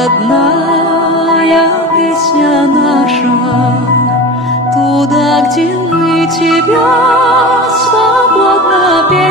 родная песня наша, туда, где мы тебя свободно петь.